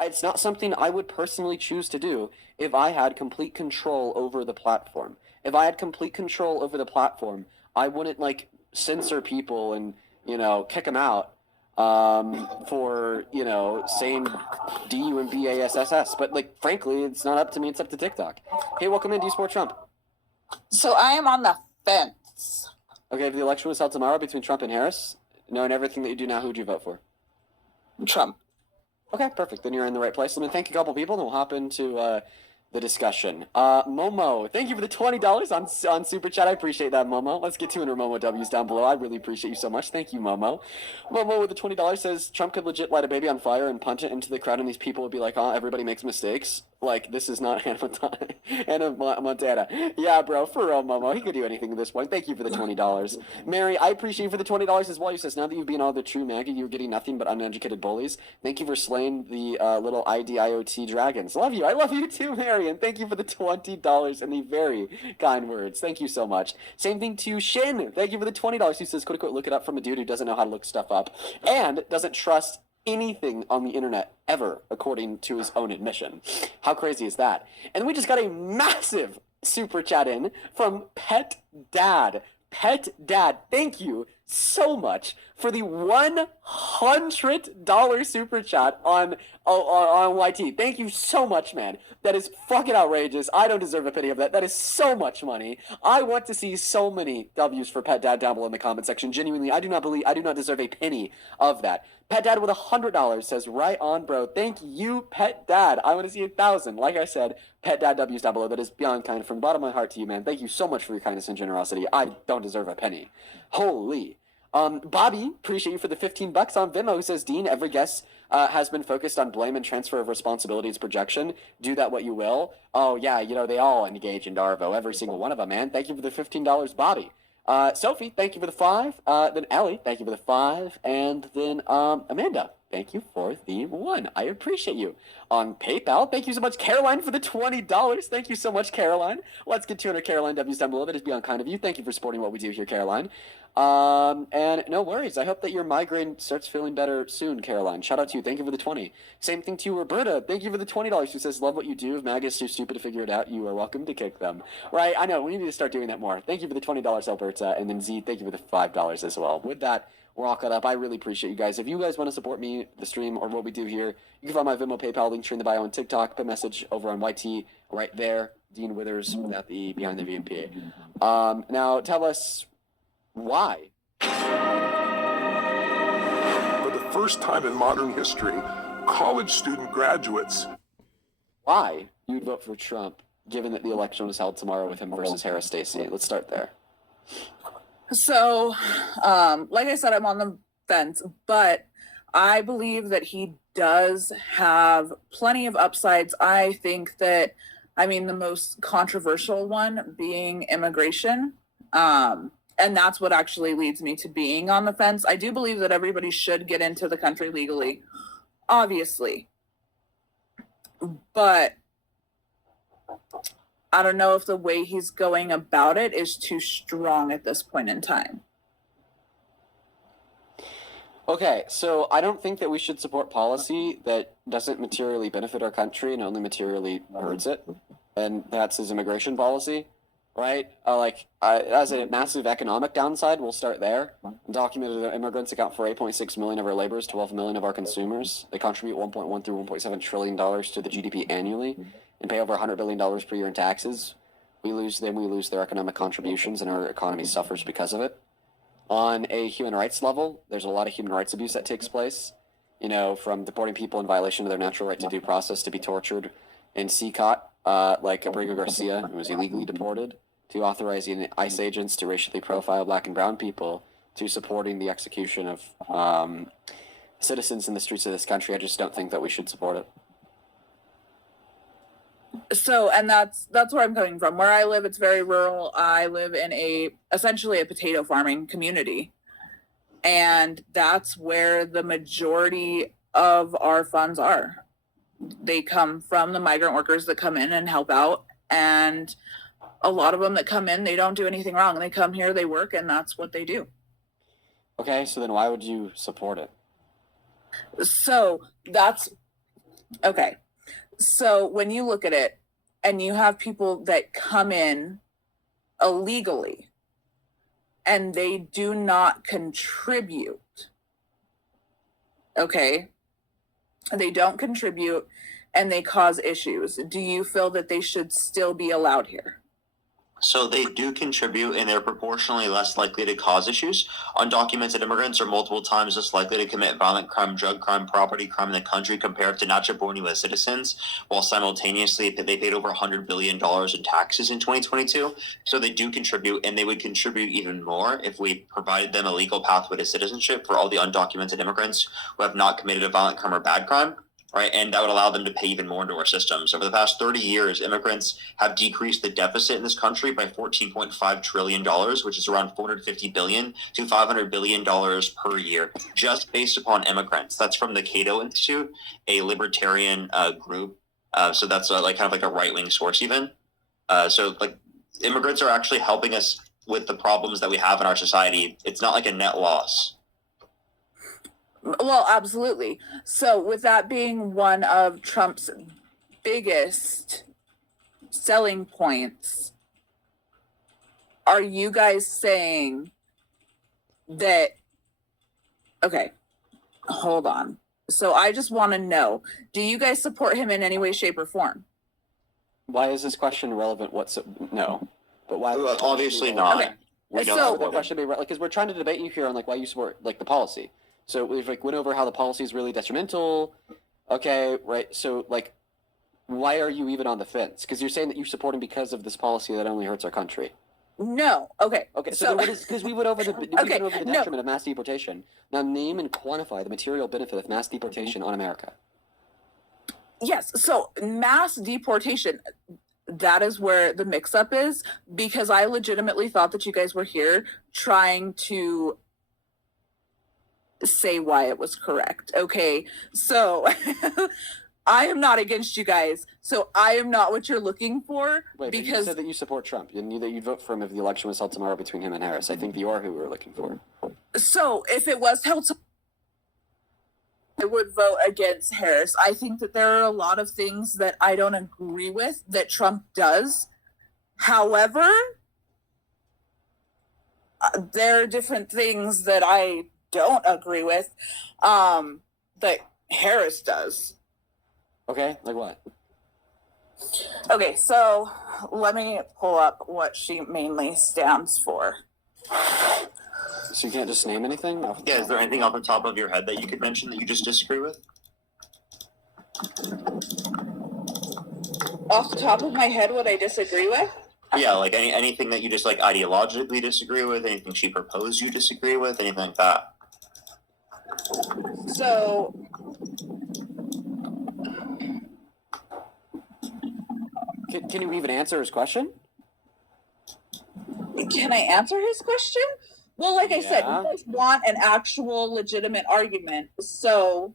It's not something I would personally choose to do if I had complete control over the platform. If I had complete control over the platform, I wouldn't like censor people and kick them out for saying DUMBASSS. But like, frankly, it's not up to me. It's up to TikTok. Hey, welcome in. Do you support Trump? So I am on the fence. Okay, if the election was held tomorrow between Trump and Harris, knowing everything that you do now, who would you vote for? Trump. Okay, perfect. Then you're in the right place. Let me thank a couple people, and we'll hop into the discussion. Momo, thank you for the $20 on Super Chat. I appreciate that, Momo. Let's get 200 Momo W's down below. I really appreciate you so much. Thank you, Momo. Momo with the $20 says Trump could legit light a baby on fire and punch it into the crowd, and these people would be like, "Oh, everybody makes mistakes. Like, this is not Hannah Montana." Yeah, bro, for real, Momo. He could do anything at this point. Thank you for the $20. Mary, I appreciate you for the $20 as well. You says, now that you've been all the true MAGA, you're getting nothing but uneducated bullies. Thank you for slaying the little IDIOT dragons. Love you. I love you too, Mary. And thank you for the $20 and the very kind words. Thank you so much. Same thing to Shin. Thank you for the $20. He says, quote unquote, look it up from a dude who doesn't know how to look stuff up and doesn't trust anything on the internet ever, according to his own admission. How crazy is that? And we just got a massive super chat in from Pet Dad. Pet Dad, thank you so much for the $100 super chat on YT. Thank you so much, man. That is fucking outrageous. I don't deserve a penny of that. That is so much money. I want to see so many W's for Pet Dad down below in the comment section. Genuinely, I do not deserve a penny of that. Pet Dad with $100 says, right on, bro. Thank you, Pet Dad. I want to see 1,000. Like I said, Pet Dad W's down below. That is beyond kind. From the bottom of my heart to you, man. Thank you so much for your kindness and generosity. I don't deserve a penny. Holy. Bobby, appreciate you for the $15 on Venmo, who says, Dean, every guest has been focused on blame and transfer of responsibilities projection. Do that what you will. Oh, yeah, they all engage in Darvo. Every single one of them, man. Thank you for the $15, Bobby. Sophie, thank you for the 5. Then Ellie, thank you for the 5. And then Amanda, thank you for the 1. I appreciate you. On PayPal, thank you so much, Caroline, for the $20. Thank you so much, Caroline. Let's get 200 Caroline W's down below. That is beyond kind of you. Thank you for supporting what we do here, Caroline. And no worries. I hope that your migraine starts feeling better soon, Caroline. Shout out to you. Thank you for the 20. Same thing to you, Roberta. Thank you for the $20. Who says, love what you do. If MAGA is too stupid to figure it out, you are welcome to kick them. Right? I know. We need to start doing that more. Thank you for the $20, Alberta. And then Z, thank you for the $5 as well. With that, we're all caught up. I really appreciate you guys. If you guys want to support me, the stream, or what we do here, you can find my Venmo, PayPal, link tree in the bio on TikTok. Put a message over on YT right there. Dean Withers without the E behind the VMPA. Now, tell us why. For the first time in modern history, college student graduates. Why you would vote for Trump, given that the election was held tomorrow with him versus Harris Stacey? Let's start there. So, like I said, I'm on the fence, but I believe that he does have plenty of upsides. I think that, the most controversial one being immigration. And that's what actually leads me to being on the fence. I do believe that everybody should get into the country legally, obviously. But I don't know if the way he's going about it is too strong at this point in time. Okay, so I don't think that we should support policy that doesn't materially benefit our country and only materially hurts it. And that's his immigration policy. Right? As a massive economic downside, we'll start there. Undocumented immigrants account for 8.6 million of our laborers, 12 million of our consumers. They contribute 1.1 through 1.7 trillion dollars to the GDP annually and pay over $100 billion per year in taxes. We lose them, we lose their economic contributions, and our economy suffers because of it. On a human rights level, there's a lot of human rights abuse that takes place. From deporting people in violation of their natural right to due process to be tortured in CCOT, like Abrigo Garcia, who was illegally deported, to authorizing ICE agents to racially profile black and brown people, to supporting the execution of citizens in the streets of this country. I just don't think that we should support it. So, and that's where I'm coming from. Where I live, it's very rural. I live in essentially a potato farming community. And that's where the majority of our funds are. They come from the migrant workers that come in and help out. And a lot of them that come in, they don't do anything wrong. They come here, they work, and that's what they do. Okay, so then why would you support it? So that's Okay. So when you look at it and you have people that come in illegally and they do not contribute, okay? They don't contribute and they cause issues. Do you feel that they should still be allowed here? So they do contribute, and they're proportionally less likely to cause issues. Undocumented immigrants are multiple times less likely to commit violent crime, drug crime, property crime in the country compared to natural-born U.S. citizens, while simultaneously they paid over $100 billion in taxes in 2022. So they do contribute, and they would contribute even more if we provided them a legal pathway to citizenship for all the undocumented immigrants who have not committed a violent crime or bad crime. Right, and that would allow them to pay even more into our systems. Over the past 30 years, immigrants have decreased the deficit in this country by $14.5 trillion, which is around $450 billion to $500 billion per year, just based upon immigrants. That's from the Cato Institute, a libertarian group. So that's like kind of like a right-wing source even. So like immigrants are actually helping us with the problems that we have in our society. It's not like a net loss. Well, absolutely. So, with that being one of Trump's biggest selling points, are you guys saying that? Okay, hold on. So, I just want to know, do you guys support him in any way, shape, or form? Why is this question relevant? No, but why? Obviously not. Okay. We don't So- The question be because we're trying to debate you here on like why you support like the policy. So we've like went over how the policy is really detrimental. Okay, right. So like, why are you even on the fence? Because you're saying that you support him because of this policy that only hurts our country. No. Okay. Okay. So then what is? Because we went over the we went over the no. detriment of mass deportation. Now name and quantify the material benefit of mass deportation on America. Yes. So, mass deportation. That is where the mix-up is, because I legitimately thought that you guys were here trying to say why it was correct. Okay, so I am not against you guys. So I am not what you're looking for. Wait, because but you said that you support Trump. You knew that you'd vote for him if the election was held tomorrow between him and Harris. I think you are who we were looking for. So if it was held to, I would vote against Harris. I think that there are a lot of things that I don't agree with that Trump does. However, there are different things that I don't agree with that Harris does. Okay, like what? Okay, so let me pull up what she mainly stands for. So you can't just name anything? Yeah, is there anything off the top of your head that you could mention that you just disagree with? Off the top of my head, what I disagree with? Yeah, like anything that you just like ideologically disagree with, anything she proposed you disagree with, anything like that. So, Can you even answer his question? can I answer his question? Well, like I said, Yeah. you guys want an actual legitimate argument. So,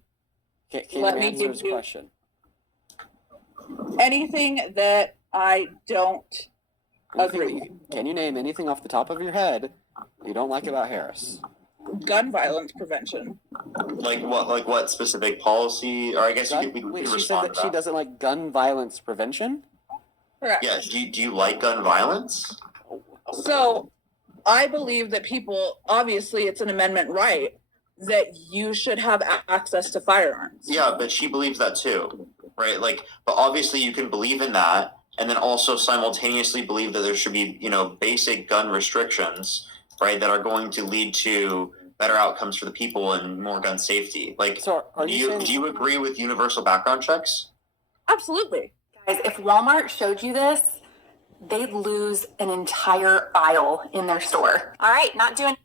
Can you Let me answer give his you- question? anything that I don't agree. Can you name anything off the top of your head you don't like about Harris? Gun violence prevention. Like what specific policy? Or I guess we could Wait, she said respond that to she that. doesn't like gun violence prevention? Correct. Yeah, do you like gun violence? So, I believe that people, obviously, it's an amendment right that you should have access to firearms. Yeah, but she believes that too, right? Like, but obviously you can believe in that and then also simultaneously believe that there should be, basic gun restrictions, right, that are going to lead to better outcomes for the people and more gun safety. Like, So are you saying do you agree with universal background checks? Absolutely. Guys, if Walmart showed you this, they'd lose an entire aisle in their store. All right, not doing.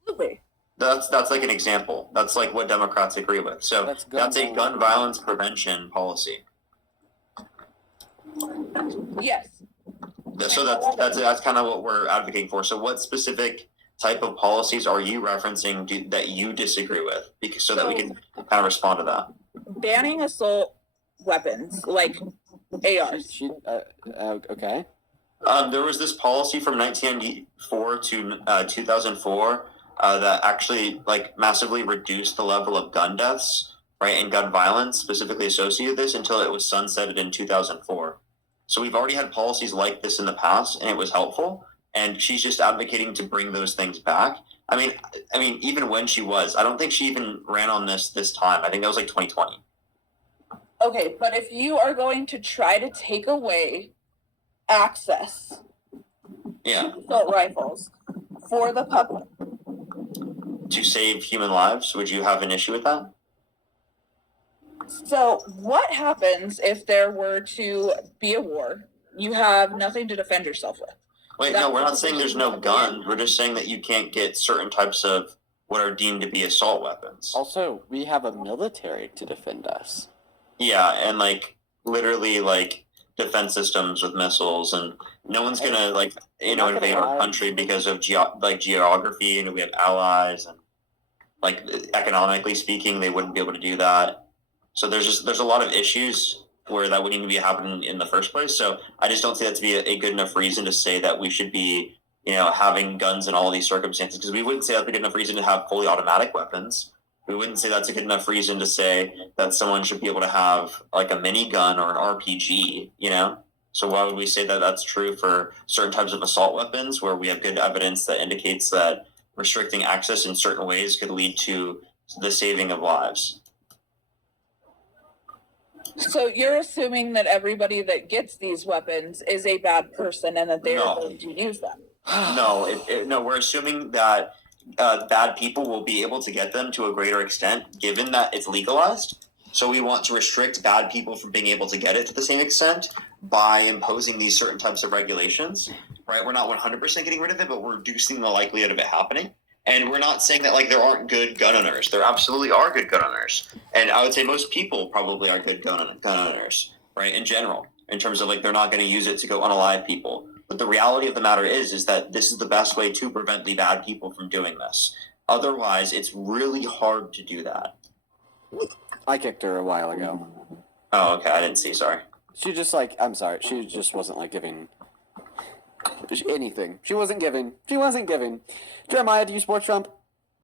Absolutely. That's like an example. That's like what Democrats agree with. So That's a gun violence prevention policy. Yes. So that's kind of what we're advocating for. So what specific type of policies are you referencing that you disagree with? Because so that we can kind of respond to that. Banning assault weapons like ARs. Okay. There was this policy from 1994 to 2004 that actually like massively reduced the level of gun deaths right, and gun violence specifically associated with this until it was sunsetted in 2004. So we've already had policies like this in the past, and it was helpful. And she's just advocating to bring those things back. I mean, even when she was, I don't think she even ran on this time. I think that was like 2020. Okay, but if you are going to try to take away access Yeah, to assault rifles for the public, to save human lives, would you have an issue with that? so what happens if there were to be a war? You have nothing to defend yourself with. Wait, no, we're not saying there's no guns. We're just saying that you can't get certain types of what are deemed to be assault weapons. Also, we have a military to defend us. Yeah, and like literally like defense systems with missiles, and no one's gonna like invade our country because of geography, and we have allies, and like economically speaking, they wouldn't be able to do that. So there's a lot of issues where that wouldn't even be happening in the first place. So I just don't see that to be a good enough reason to say that we should be, having guns in all these circumstances, because we wouldn't say that's a good enough reason to have fully automatic weapons. We wouldn't say that's a good enough reason to say that someone should be able to have like a minigun or an RPG, So why would we say that that's true for certain types of assault weapons where we have good evidence that indicates that restricting access in certain ways could lead to the saving of lives? So you're assuming that everybody that gets these weapons is a bad person and that they're going to use them. No, we're assuming that bad people will be able to get them to a greater extent, given that it's legalized. So we want to restrict bad people from being able to get it to the same extent by imposing these certain types of regulations, right? We're not 100% getting rid of it, but we're reducing the likelihood of it happening. And we're not saying that like there aren't good gun owners. There absolutely are good gun owners. And I would say most people probably are good gun owners, right? In general, in terms of like they're not going to use it to go unalive people. But the reality of the matter is that this is the best way to prevent the bad people from doing this. Otherwise, it's really hard to do that. I kicked her a while ago. Oh, okay. I didn't see. Sorry. She just I'm sorry. She just wasn't giving anything. She wasn't giving. Jeremiah, do you support Trump?